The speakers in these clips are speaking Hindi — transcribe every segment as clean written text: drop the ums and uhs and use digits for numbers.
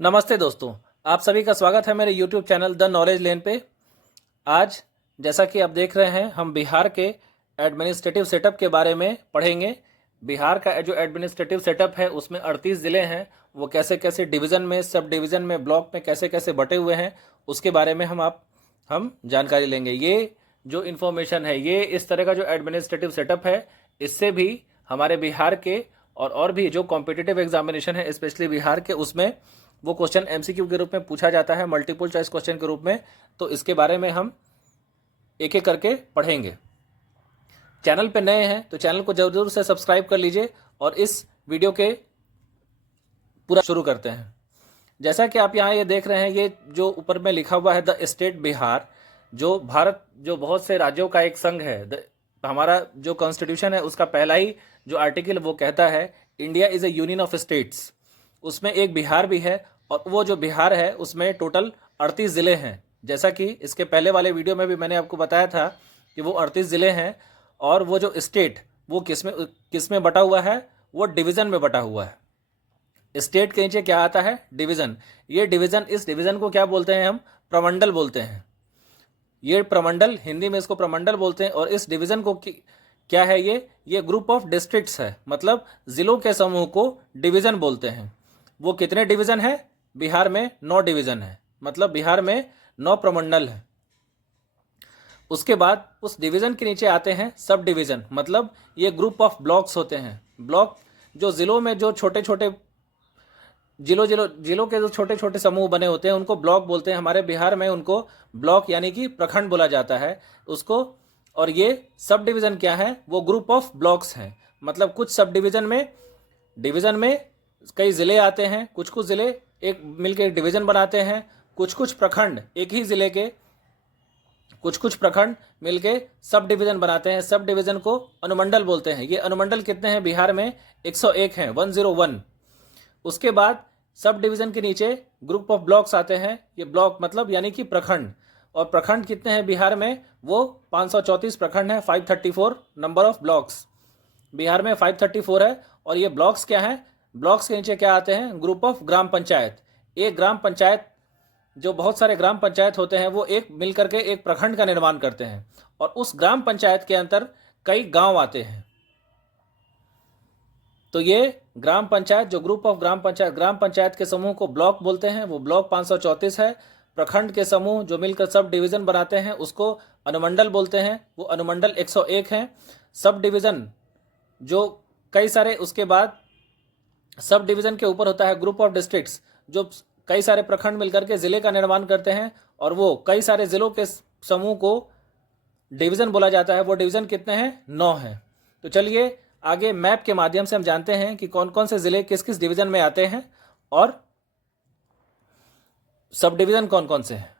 नमस्ते दोस्तों, आप सभी का स्वागत है मेरे YouTube चैनल द नॉलेज लेन पे। आज जैसा कि आप देख रहे हैं, हम बिहार के एडमिनिस्ट्रेटिव सेटअप के बारे में पढ़ेंगे। बिहार का जो एडमिनिस्ट्रेटिव सेटअप है उसमें 38 ज़िले हैं, वो कैसे कैसे डिवीज़न में, सब डिवीज़न में, ब्लॉक में कैसे कैसे बटे हुए हैं, उसके बारे में हम जानकारी लेंगे। ये जो इन्फॉर्मेशन है, ये इस तरह का जो एडमिनिस्ट्रेटिव सेटअप है, इससे भी हमारे बिहार के और भी जो कॉम्पिटिटिव एग्जामिनेशन है स्पेशली बिहार के, उसमें वो क्वेश्चन एमसीक्यू के रूप में पूछा जाता है, मल्टीपल चॉइस क्वेश्चन के रूप में। तो इसके बारे में हम एक एक करके पढ़ेंगे। चैनल पे नए हैं तो चैनल को जरूर से सब्सक्राइब कर लीजिए और इस वीडियो के पूरा शुरू करते हैं। जैसा कि आप यहाँ ये देख रहे हैं, ये जो ऊपर में लिखा हुआ है द स्टेट बिहार, जो भारत जो बहुत से राज्यों का एक संघ है। हमारा जो कॉन्स्टिट्यूशन है उसका पहला ही जो आर्टिकल वो कहता है India is A union of states. उसमें एक बिहार भी है और वो जो बिहार है उसमें टोटल 38 ज़िले हैं। जैसा कि इसके पहले वाले वीडियो में भी मैंने आपको बताया था कि वो 38 ज़िले हैं। और वो जो स्टेट वो किस में बटा हुआ है, वो डिवीज़न में बटा हुआ है। स्टेट के नीचे क्या आता है? डिवीज़न। ये डिवीज़न, इस डिवीज़न को क्या बोलते हैं? हम प्रमंडल बोलते हैं। ये प्रमंडल, हिंदी में इसको प्रमंडल बोलते हैं। और इस डिवीज़न को क्या है? ये ग्रुप ऑफ डिस्ट्रिक्ट्स है, मतलब ज़िलों के समूह को डिवीज़न बोलते हैं। वो कितने डिवीज़न है? बिहार में 9 डिवीज़न है, मतलब बिहार में 9 प्रमंडल है। उसके बाद उस डिवीज़न के नीचे आते हैं सब डिवीज़न, मतलब ये ग्रुप ऑफ ब्लॉक्स होते हैं। ब्लॉक जो ज़िलों में जो छोटे छोटे जिलों के जो छोटे छोटे समूह बने होते हैं उनको ब्लॉक बोलते हैं। हमारे बिहार में उनको ब्लॉक यानी कि प्रखंड बोला जाता है उसको। और ये सब डिवीज़न क्या है? वो ग्रुप ऑफ ब्लॉक्स हैं। मतलब कुछ सब डिवीज़न में कई ज़िले आते हैं, कुछ ज़िले एक मिलकर एक डिवीज़न बनाते हैं। कुछ प्रखंड एक ही ज़िले के कुछ प्रखंड मिलके सब डिवीज़न बनाते हैं। सब डिवीज़न को अनुमंडल बोलते हैं। ये अनुमंडल कितने हैं? बिहार में 101 हैं, 101। उसके बाद सब डिवीज़न के नीचे ग्रुप ऑफ ब्लॉक्स आते हैं। ये ब्लॉक मतलब यानी कि प्रखंड। और प्रखंड कितने हैं बिहार में? वो 534 प्रखंड है, 534 नंबर ऑफ ब्लॉक्स। बिहार में 534 है। और ये ब्लॉक्स क्या हैं? ब्लॉक्स के नीचे क्या आते हैं? Group of gram panchayat. एक ग्राम पंचायत, जो बहुत सारे ग्राम पंचायत होते हैं, वो एक मिलकर के एक प्रखंड का निर्माण करते हैं। और उस ग्राम पंचायत के अंदर कई गांव आते हैं। तो ये ग्राम पंचायत, जो ग्रुप ऑफ ग्राम पंचायत के समूह को ब्लॉक बोलते हैं। वो ब्लॉक 534 है। प्रखंड के समूह जो मिलकर सब डिवीज़न बनाते हैं उसको अनुमंडल बोलते हैं। वो अनुमंडल 101 हैं। सब डिवीज़न जो कई सारे, उसके बाद सब डिवीज़न के ऊपर होता है ग्रुप ऑफ डिस्ट्रिक्ट्स, जो कई सारे प्रखंड मिलकर के ज़िले का निर्माण करते हैं। और वो कई सारे ज़िलों के समूह को डिवीज़न बोला जाता है। वो डिवीज़न कितने हैं? 9 हैं। तो चलिए आगे मैप के माध्यम से हम जानते हैं कि कौन कौन से ज़िले किस किस डिवीज़न में आते हैं और सब डिवीज़न कौन कौन से हैं।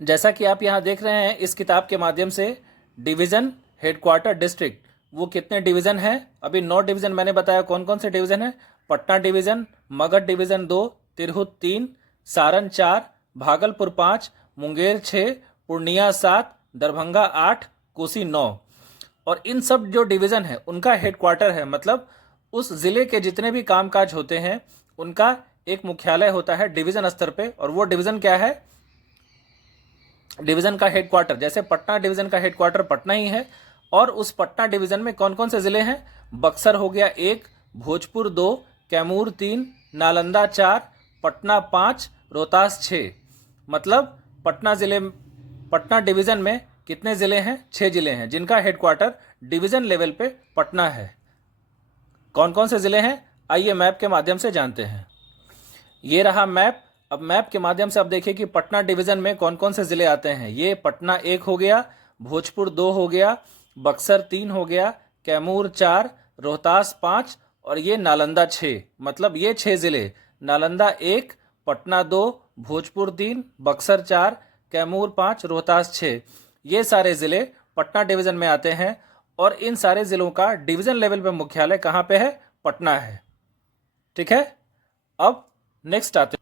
जैसा कि आप यहाँ देख रहे हैं इस किताब के माध्यम से, डिवीज़न, हेडक्वार्टर, डिस्ट्रिक्ट, वो कितने डिवीज़न हैं? अभी 9 डिवीज़न मैंने बताया। कौन कौन से डिवीज़न हैं? Patna division, Magadh division 2, Tirhut 3, Saran 4, Bhagalpur 5, Munger 6, Purnia 7, Darbhanga 8, Kosi 9। और इन सब जो डिवीज़न है उनका हेडक्वार्टर है, मतलब उस ज़िले के जितने भी कामकाज होते हैं उनका एक मुख्यालय होता है डिवीज़न स्तर पे। और वो डिवीज़न क्या है? डिवीज़न का हेडक्वार्टर, जैसे पटना डिवीज़न का हेडक्वार्टर पटना ही है। और उस पटना डिवीज़न में कौन कौन से ज़िले हैं? बक्सर हो गया 1, भोजपुर 2, कैमूर 3, नालंदा 4, पटना 5, रोहतास 6। मतलब पटना डिवीज़न में कितने ज़िले हैं? 6 ज़िले हैं, जिनका हेडक्वार्टर डिवीज़न लेवल पे पटना है। कौन कौन से ज़िले हैं? आइए मैप के माध्यम से जानते हैं। ये रहा मैप। अब मैप के माध्यम से अब देखिए कि पटना डिवीज़न में कौन कौन से ज़िले आते हैं। ये पटना 1 हो गया, भोजपुर 2 हो गया, बक्सर 3 हो गया, कैमूर 4, रोहतास 5 और ये नालंदा 6। मतलब ये 6 ज़िले, नालंदा 1, पटना 2, भोजपुर 3, बक्सर 4, कैमूर 5, रोहतास 6, ये सारे ज़िले पटना डिवीज़न में आते हैं। और इन सारे ज़िलों का डिवीज़न लेवल पे मुख्यालय कहाँ पे है? पटना है। ठीक है। अब नेक्स्ट आते हैं।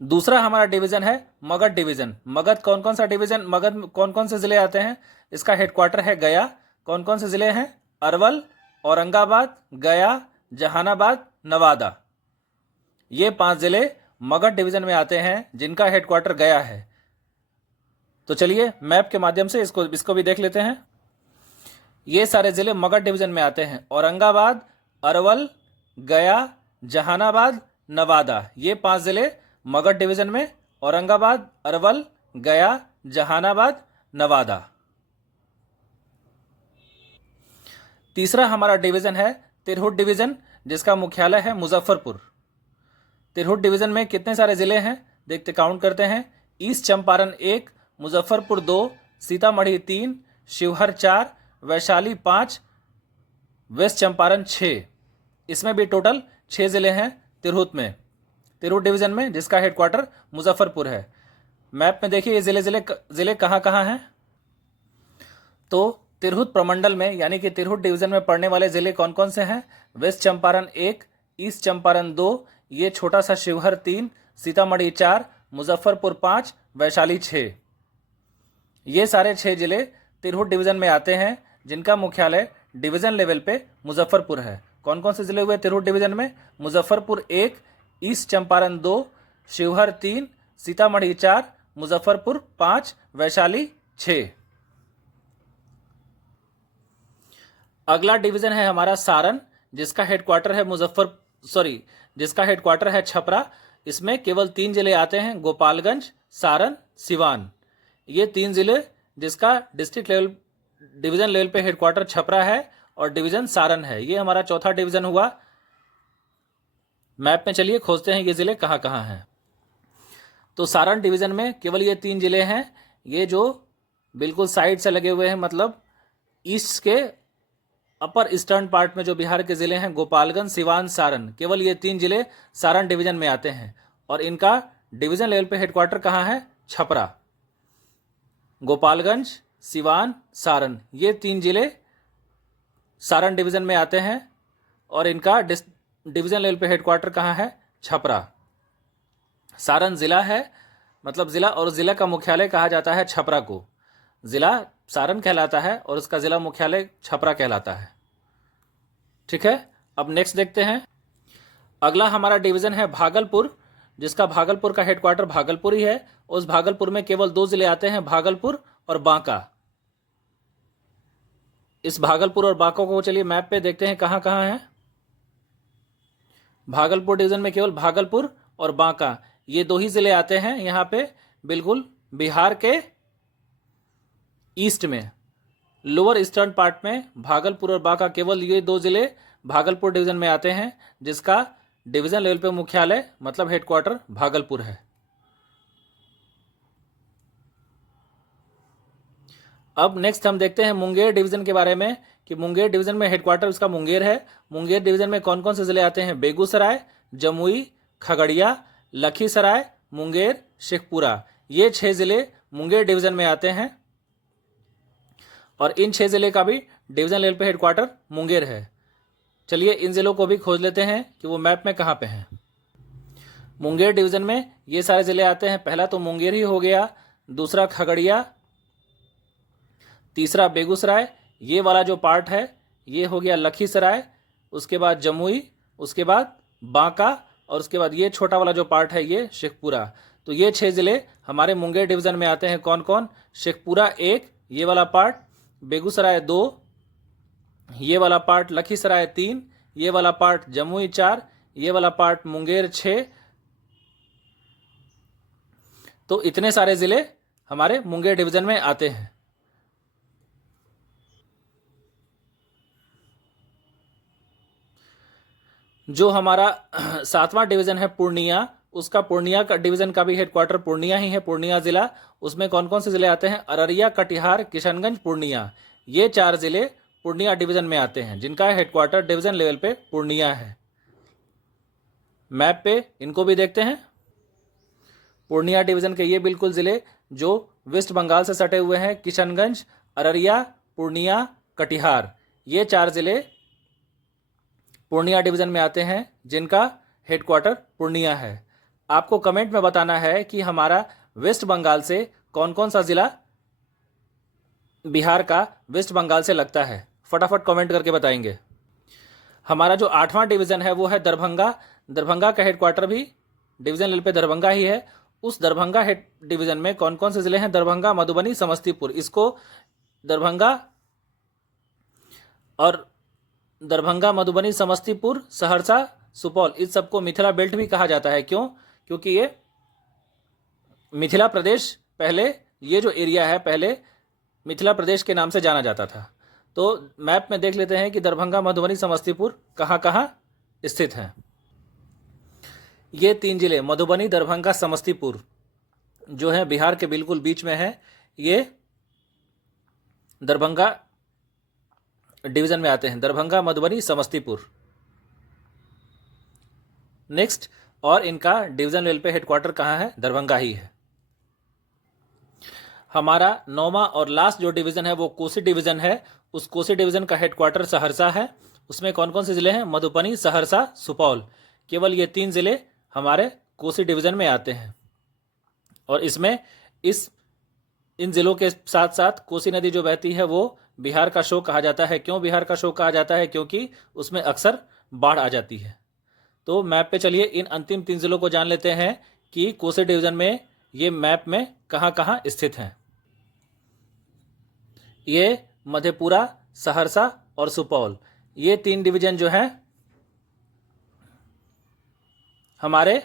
दूसरा हमारा डिवीज़न है मगध डिवीज़न। मगध कौन कौन सा डिवीज़न? मगध में कौन कौन से ज़िले आते हैं? इसका हेडक्वार्टर है गया। कौन कौन से ज़िले हैं? अरवल, औरंगाबाद, गया, जहानाबाद, नवादा। ये 5 जिले मगध डिवीजन में आते हैं जिनका हेडक्वार्टर गया है। तो चलिए मैप के माध्यम से इसको भी देख लेते हैं। ये सारे जिले मगध डिवीजन में आते हैं। औरंगाबाद, अरवल, गया, जहानाबाद, नवादा, ये 5 जिले मगध डिवीजन में। औरंगाबाद, अरवल, गया, जहानाबाद, नवादा। तीसरा हमारा डिवीजन है तिरहुत डिवीजन, जिसका मुख्यालय है मुजफ्फरपुर। तिरहुत डिवीजन में कितने सारे जिले हैं देखते, काउंट करते हैं। East Champaran 1, Muzaffarpur 2, Sitamarhi 3, Sheohar 4, Vaishali 5, west Champaran 6। इसमें भी टोटल 6 जिले हैं तिरहुत में, तिरहुत डिवीजन में, जिसका हेडक्वार्टर मुजफ्फरपुर है। मैप में देखिए ये जिले कहाँ कहाँ हैं। तो तिरहुत प्रमंडल में यानी कि तिरहुत डिवीजन में पड़ने वाले जिले कौन कौन से हैं? वेस्ट चंपारण 1, ईस्ट चंपारण 2, ये छोटा सा शिवहर 3, सीतामढ़ी 4, मुजफ्फरपुर 5, वैशाली 6। ये सारे 6 जिले तिरहुत डिवीजन में आते हैं जिनका मुख्यालय डिवीजन लेवल पे मुजफ्फरपुर है। कौन कौन से जिले हुए तिरहुत डिवीजन में? मुजफ्फरपुर 1, ईस्ट चंपारण 2, शिवहर 3, सीतामढ़ी 4, मुजफ्फरपुर 5, वैशाली 6। अगला डिवीजन है हमारा सारण, जिसका हेडक्वार्टर है जिसका हेडक्वार्टर है छपरा। इसमें केवल 3 जिले आते हैं, गोपालगंज, सारण, सिवान। ये 3 जिले जिसका डिस्ट्रिक्ट लेवल डिवीजन लेवल पे हेडक्वार्टर छपरा है और डिवीजन सारण है। ये हमारा चौथा डिवीजन हुआ। मैप में चलिए खोजते हैं ये जिले कहाँ कहाँ हैं। तो सारण डिवीजन में केवल ये 3 जिले हैं, ये जो बिल्कुल साइड से लगे हुए हैं, मतलब ईस्ट के अपर ईस्टर्न पार्ट में जो बिहार के जिले हैं, गोपालगंज, सिवान, सारण, केवल ये 3 जिले सारण डिवीजन में आते हैं और इनका डिवीजन लेवल पे हेडक्वार्टर कहाँ है? छपरा। गोपालगंज, सिवान, सारण, ये 3 जिले सारण डिवीजन में आते हैं और इनका डिवीजन लेवल पे हेडक्वार्टर कहाँ है? छपरा। सारण जिला है, मतलब जिला, और जिला का मुख्यालय कहा जाता है छपरा को। जिला सारण कहलाता है और उसका जिला मुख्यालय छपरा कहलाता है। ठीक है, अब नेक्स्ट देखते हैं। अगला हमारा डिवीजन है भागलपुर, जिसका भागलपुर का हेडक्वार्टर भागलपुर ही है। उस भागलपुर में केवल 2 जिले आते हैं, भागलपुर और बांका। इस भागलपुर और बांका को चलिए मैप पे देखते हैं कहाँ कहाँ है। भागलपुर डिवीजन में केवल भागलपुर और बांका, ये 2 ही जिले आते हैं यहाँ पे, बिल्कुल बिहार के ईस्ट में, लोअर ईस्टर्न पार्ट में भागलपुर और बांका, केवल ये 2 जिले भागलपुर डिवीजन में आते हैं, जिसका डिवीजन लेवल पे मुख्यालय मतलब हेडक्वार्टर भागलपुर है। अब नेक्स्ट हम देखते हैं मुंगेर डिवीजन के बारे में कि मुंगेर डिवीजन में हेडक्वार्टर उसका मुंगेर है। मुंगेर डिवीजन में कौन कौन से जिले आते हैं? बेगूसराय, जमुई, खगड़िया, लखीसराय, मुंगेर, शेखपुरा, ये 6 जिले मुंगेर डिवीजन में आते हैं और इन 6 जिले का भी डिवीजन लेवल पे हेडक्वार्टर मुंगेर है। चलिए इन जिलों को भी खोज लेते हैं कि वो मैप में कहाँ पे हैं। मुंगेर डिवीजन में ये सारे जिले आते हैं। पहला तो मुंगेर ही हो गया, दूसरा खगड़िया, तीसरा बेगूसराय, ये वाला जो पार्ट है ये हो गया लखीसराय, उसके बाद जमुई, उसके बाद बांका और उसके बाद ये छोटा वाला जो पार्ट है ये शेखपुरा। तो ये 6 जिले हमारे मुंगेर डिवीजन में आते हैं। कौन कौन? शेखपुरा 1, ये वाला पार्ट, बेगूसराय 2, ये वाला पार्ट लखीसराय 3, ये वाला पार्ट जमुई 4, ये वाला पार्ट मुंगेर 6। तो इतने सारे जिले हमारे मुंगेर डिवीजन में आते हैं। जो हमारा 7वां डिवीजन है पूर्णिया, उसका पूर्णिया का डिवीजन का भी हेडक्वार्टर पूर्णिया ही है, पूर्णिया जिला। उसमें कौन कौन से जिले आते हैं? अररिया, कटिहार, किशनगंज, पूर्णिया, ये 4 जिले पूर्णिया डिवीजन में आते हैं, जिनका हेडक्वार्टर डिवीजन लेवल पे पूर्णिया है। मैप पे इनको भी देखते हैं। पूर्णिया डिवीजन के ये बिल्कुल जिले जो वेस्ट बंगाल से सटे हुए हैं, किशनगंज, अररिया, पूर्णिया, कटिहार, ये 4 जिले पूर्णिया डिवीजन में आते हैं, जिनका हेडक्वार्टर पूर्णिया है। आपको कमेंट में बताना है कि हमारा वेस्ट बंगाल से कौन कौन सा जिला बिहार का वेस्ट बंगाल से लगता है, फटाफट कमेंट करके बताएंगे। हमारा जो 8वां डिवीजन है वो है दरभंगा। दरभंगा का हेडक्वार्टर भी डिवीजन लेवल पे दरभंगा ही है। उस दरभंगा हेड डिवीजन में कौन कौन से जिले हैं? दरभंगा, मधुबनी, समस्तीपुर। इसको दरभंगा और दरभंगा, मधुबनी, समस्तीपुर, सहरसा, सुपौल, इस सबको मिथिला बेल्ट भी कहा जाता है। क्यों? क्योंकि ये मिथिला प्रदेश, पहले ये जो एरिया है पहले मिथिला प्रदेश के नाम से जाना जाता था। तो मैप में देख लेते हैं कि दरभंगा, मधुबनी, समस्तीपुर कहाँ कहाँ स्थित हैं। ये 3 जिले मधुबनी, दरभंगा, समस्तीपुर जो है बिहार के बिल्कुल बीच में है। ये दरभंगा डिवीजन में आते हैं, दरभंगा, मधुबनी, समस्तीपुर। नेक्स्ट, और इनका डिवीजन लेवल पे हेडक्वार्टर कहाँ है? दरभंगा ही है। हमारा 9वां और लास्ट जो डिवीजन है वो कोसी डिवीजन है। उस कोसी डिवीजन का हेडक्वार्टर सहरसा है। उसमें कौन कौन से जिले हैं? मधुबनी, सहरसा, सुपौल। केवल ये 3 जिले हमारे कोसी डिवीजन में आते हैं। और इसमें इन जिलों के साथ साथ कोसी नदी जो बहती है वो बिहार का शोक कहा जाता है। क्यों बिहार का शोक कहा जाता है? क्योंकि उसमें अक्सर बाढ़ आ जाती है। तो मैप पे चलिए इन अंतिम 3 जिलों को जान लेते हैं कि कोसी डिवीजन में ये मैप में कहाँ कहाँ स्थित हैं। ये मधेपुरा, सहरसा और सुपौल, ये 3 डिवीजन जो हैं हमारे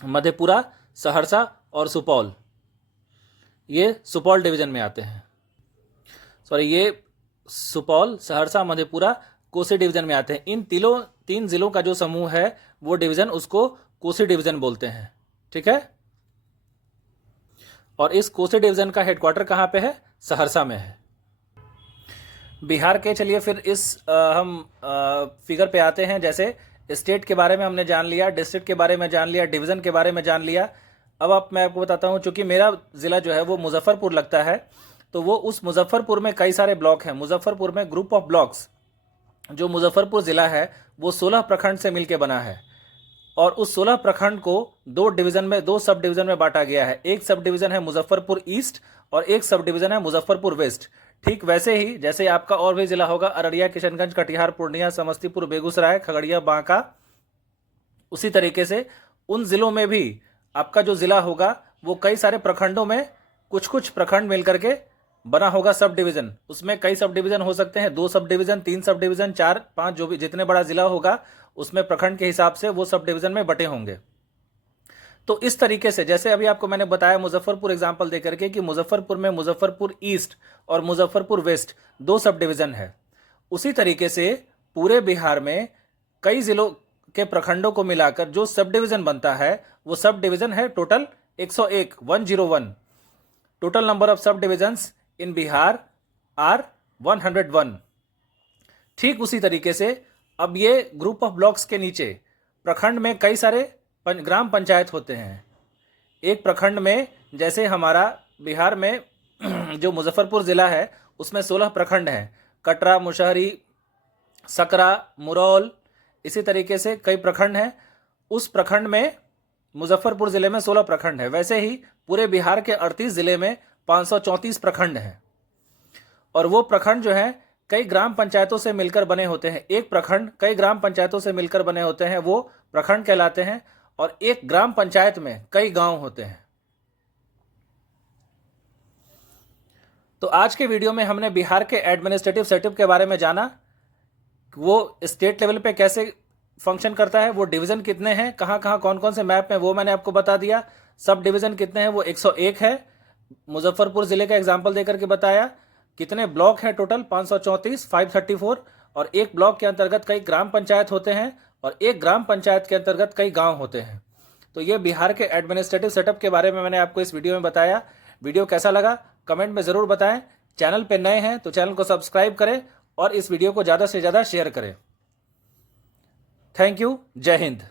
मधेपुरा, सहरसा और सुपौल, ये सुपौल डिवीजन में आते हैं। सॉरी, ये सुपौल, सहरसा, मधेपुरा कोसी डिवीजन में आते हैं। इन 3 जिलों का जो समूह है वो डिवीजन, उसको कोसी डिवीजन बोलते हैं। ठीक है। और इस कोसी डिवीजन का हेडक्वार्टर कहाँ पे है? सहरसा में है। बिहार के चलिए फिर इस हम फिगर पे आते हैं। जैसे स्टेट के बारे में हमने जान लिया, डिस्ट्रिक्ट के बारे में जान लिया, डिवीजन के बारे में जान लिया। अब मैं आपको बताता हूँ, चूंकि मेरा ज़िला जो है वो मुजफ्फरपुर लगता है, तो वो उस मुजफ्फरपुर में कई सारे ब्लॉक हैं। मुजफ्फरपुर में ग्रुप ऑफ ब्लॉक्स, जो मुजफ्फरपुर ज़िला है वो 16 प्रखंड से मिलकर बना है। और उस 16 प्रखंड को 2 सब डिवीजन में बांटा गया है। एक सब डिवीजन है मुजफ्फरपुर ईस्ट और एक सब डिवीजन है मुजफ्फरपुर वेस्ट। ठीक वैसे ही जैसे आपका और भी जिला होगा, अररिया, किशनगंज, कटिहार, पूर्णिया, समस्तीपुर, बेगूसराय, खगड़िया, बांका, उसी तरीके से उन जिलों में भी आपका जो जिला होगा वो कई सारे प्रखंडों में कुछ कुछ प्रखंड मिलकर के बना होगा सब डिवीजन। उसमें कई सब डिवीजन हो सकते हैं, 2 सब डिवीजन, 3 सब डिवीजन, 4, 5, जो भी जितने बड़ा जिला होगा उसमें प्रखंड के हिसाब से वो सब डिवीजन में बटे होंगे। तो इस तरीके से जैसे अभी आपको मैंने बताया मुजफ्फरपुर एग्जांपल देकर के कि मुजफ्फरपुर में मुजफ्फरपुर ईस्ट और मुजफ्फरपुर वेस्ट 2 सब डिवीजन है, उसी तरीके से पूरे बिहार में कई जिलों के प्रखंडों को मिलाकर जो सब डिवीजन बनता है वो सब डिवीजन है टोटल 101। टोटल नंबर ऑफ सब डिविजन्स इन बिहार आर 101। ठीक उसी तरीके से अब ये ग्रुप ऑफ ब्लॉक्स के नीचे प्रखंड में कई सारे ग्राम पंचायत होते हैं। एक प्रखंड में जैसे हमारा बिहार में जो मुजफ्फरपुर ज़िला है उसमें 16 प्रखंड हैं, कटरा, मुशहरी, सकरा, मुरौल, इसी तरीके से कई प्रखंड हैं। उस प्रखंड में मुजफ्फरपुर ज़िले में 16 प्रखंड है। वैसे ही पूरे बिहार के 38 ज़िले में 534 प्रखंड हैं। और वो प्रखंड जो हैं कई ग्राम पंचायतों से मिलकर बने होते हैं। एक प्रखंड कई ग्राम पंचायतों से मिलकर बने होते हैं, वो प्रखंड कहलाते हैं। और एक ग्राम पंचायत में कई गांव होते हैं। तो आज के वीडियो में हमने बिहार के एडमिनिस्ट्रेटिव सेटअप के बारे में जाना, वो स्टेट लेवल पे कैसे फंक्शन करता है, वो डिवीज़न कितने हैं, कहाँ कहाँ कौन कौन से मैप में, वो मैंने आपको बता दिया। सब डिवीज़न कितने हैं, वो 101 है। मुजफ्फरपुर ज़िले का एग्जाम्पल देकर के बताया। कितने ब्लॉक हैं टोटल, 534, 534। और एक ब्लॉक के अंतर्गत कई ग्राम पंचायत होते हैं और एक ग्राम पंचायत के अंतर्गत कई गांव होते हैं। तो ये बिहार के एडमिनिस्ट्रेटिव सेटअप के बारे में मैंने आपको इस वीडियो में बताया। वीडियो कैसा लगा कमेंट में ज़रूर बताएं। चैनल पे नए हैं तो चैनल को सब्सक्राइब करें और इस वीडियो को ज़्यादा से ज़्यादा शेयर करें। Thank you. जय हिंद।